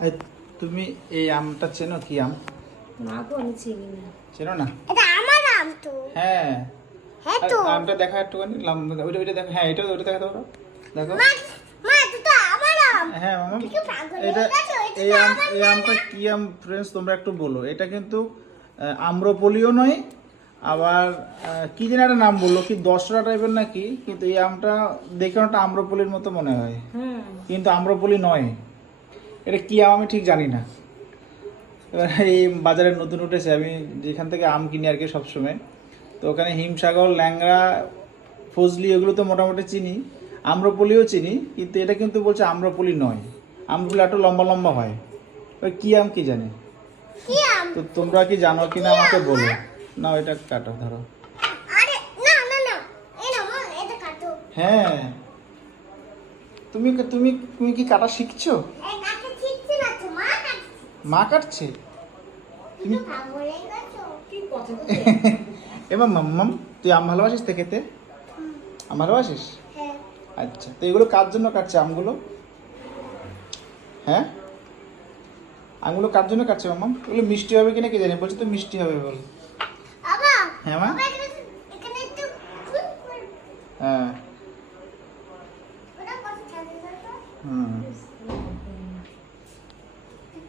এই, তুমি এই আমটা চেনো কি আম? না গো আমি চিনি না। চেনো না? এটা আমার আম তো। হ্যাঁ। হ্যাঁ তো। আমটা দেখা একটুখানি লম্বা ওইটা ওইটা দেখো হ্যাঁ এটা ওইটা দেখা দাও দেখো। মা মা এটা তো আমার আম। হ্যাঁ মামা। হয়ে এটা এই আম এই আমটা কি আম ফ্রেন্ডস তোমরা একটু বলো। এটা কিন্তু আম্রপলিও নয়। আবার কি যেন একটা নাম বলল কি দশরা টাইপের নাকি কিন্তু এই আমটা দেখে একটা আম্রপলির মতো মনে হয়। হুম। কিন্তু আম্রপলি নয়। এটা কি আম আমি ঠিক জানি না। এবার এই বাজারে নতুন উঠেছে আমি যেখান থেকে আম কিনি আর কি সবসময় তো ওখানে হিমসাগর ল্যাংড়া ফজলি এগুলো তো মোটামুটি চিনি আম্রপলিও চিনি কিন্তু এটা কিন্তু বলছে আম্রপলি নয়। আমগুলো একটু লম্বা লম্বা হয়। ওই কি আম কি জানে? তো তোমরা কি জানো কি না আমাকে বলো। না এটা কাটো ধরো। হ্যাঁ। তুমি তুমি তুমি কি কাটা শিখছো এই কাকে ঠিকছে না তো মা কাটছে মা কাটছে? তুমি কি এবার মাম্মাম তুই আম ভালোবাসিস তো খেতে? আম ভালোবাসিস? হ্যাঁ। আচ্ছা তো এগুলো কার জন্য কাটছে আমগুলো? হ্যাঁ? আমগুলো কার জন্য কাটছে মাম্মাম এগুলো মিষ্টি হবে কিনা কে জানি? বলছি তো মিষ্টি হবে বল বাবা হ্যাঁ মা বাবা এখানে- এখানে একটু ফুল ফুল হ্যাঁ ওটা কত থাকে তো হুম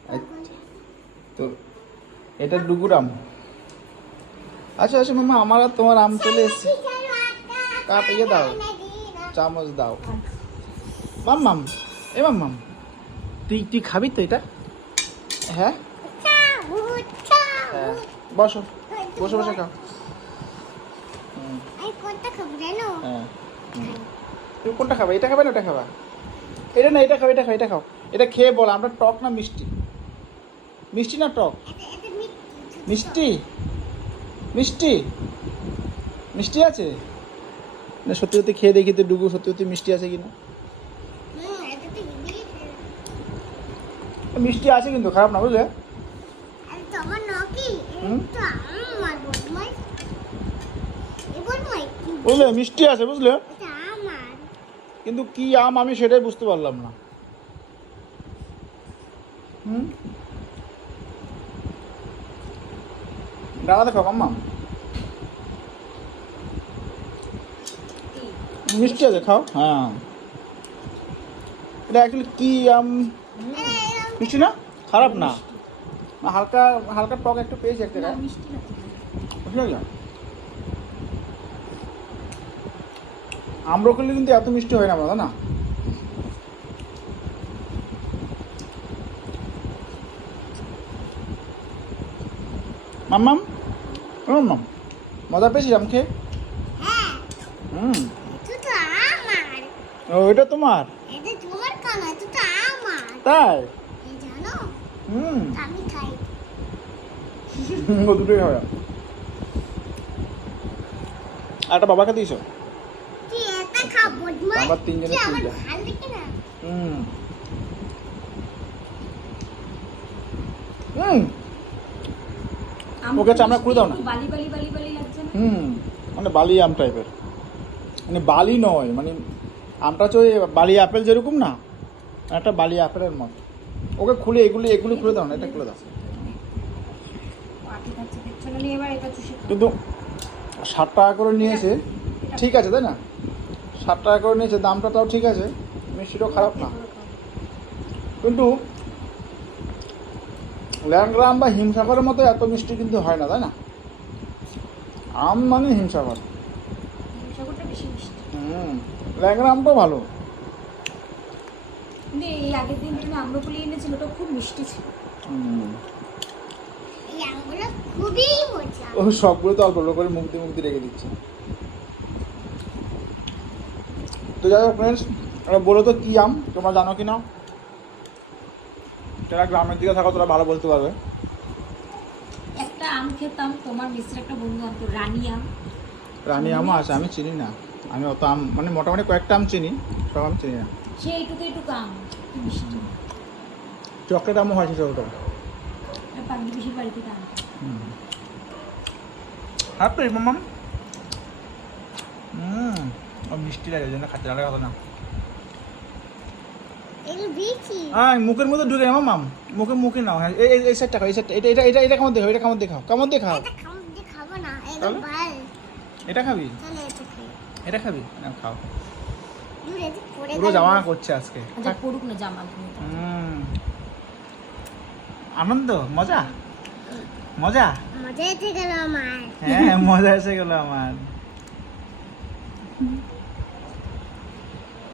আচ্ছা তো এটা ডুগুর আম আচ্ছা আচ্ছা মামা আমার আর তোমার আম চলে এসছে। কাপ ইয়ে দাও চামচ দাও। মাম এ মাম্মাম তুই তুই খাবি তো এটা? হ্যাঁ? হ্যাঁ বসো বসে বসে খাও। কোনটা হ্যাঁ। তুমি কোনটা খাবে? এটা খাবে না ওটা খাবা? এটা না এটা খাও এটা খাও এটা খাও। এটা খেয়ে বল আমরা টক না মিষ্টি? মিষ্টি না টক মিষ্টি? মিষ্টি? মিষ্টি আছে? না, সত্যি সত্যি খেয়ে দেখি তো ডুগু, সত্যি সত্যি মিষ্টি আছে কিনা? মিষ্টি আছে কিন্তু, খারাপ না বুঝলে? বুঝলে, মিষ্টি আছে বুঝলে? কিন্তু কি আম আমি সেটাই বুঝতে পারলাম না। হুম? দাঁড়া দেখো মাম্মা মিষ্টি আছে খাও হ্যাঁ এটা অ্যাকচুয়ালি কি আম মিষ্টি না খারাপ না হালকা হালকা টক একটু পেয়েছি এক জায়গায় মিষ্টি না না আম্রকলি কিন্তু এত মিষ্টি হয় না দাদা না মাম্মাম ও মাম্মাম মজা পেয়েছিস আম খেয়ে হুম। ও এটা তোমার? তাই? হুম। দুটোই হয়। আর একটা বাবাকে দিয়েছ? আবার তিনজনে হুম। হুম। ওকে চামড়া খুলে দাও না। বালি বালি বালি বালি লাগছে না? হুম মানে বালি আম টাইপের মানে বালি নয় মানে আমটা হচ্ছে বালি আপেল যেরকম না একটা বালি আপেলের মতো। ওকে খুলে এগুলি এগুলি খুলে দাও না এটা খুলে দাও। কিন্তু ষাট টাকা করে নিয়েছে ঠিক আছে তাই না? ষাট টাকা করে নিয়েছে দামটা তাও ঠিক আছে মিষ্টিটাও খারাপ না। কিন্তু ল্যাংগ্রাম বা হিমসাগরের মতো এত মিষ্টি কিন্তু হয় না তাই না? আম মানে হিমসাগর। হুম আমটাও ভালো। কিন্তু এই আগের দিন তুমি আম্রপলি এনেছিল ওটা খুব মিষ্টি ছিল। হুম। এই আমগুলো খুবই মজা। ও সবগুলো তো অল্প অল্প করে দিয়ে রেখে দিচ্ছে। তো যাই হোক ফ্রেন্ডস বলো তো কী আম? তোমরা জানো কি না? যারা গ্রামের দিকে থাকো তোরা ভালো বলতে পারবে। একটা আম খেতাম তোমার মিস্ত্রি একটা বন্ধু আনতো রানী আম। রানী আমও আছে আমি চিনি না। আমি অত আম মানে মোটামুটি কয়েকটা আম চিনি সব আম চিনি না। সে এইটুকু আম চকলেট আমও হয় সেটা ওটা। এটা পাগলি পিসির বাড়িতে আম হুম। হ্যাপি মামাম। হুম। মিষ্টি লাগে যেন খাতে লাগে কথা না। আয় মুখের মধ্যে ঢুকে নাও মাম। মুখে মুখে নাও হ্যাঁ এই এই- সাইডটা খাও এই সাইডটা এটা এটা এটা এটা কেমন দেখাও এটা কেমন দেখাও কেমন দেখাও? এটা খাব এটা খাবি? এটা খাবি? না খাও। পুরো জামা করছে আজকে। আচ্ছা পড়ুক না জামা আনন্দ? মজা? মজা? মজা এসে গেল আমার। হ্যাঁ মজা এসে গেল আমার।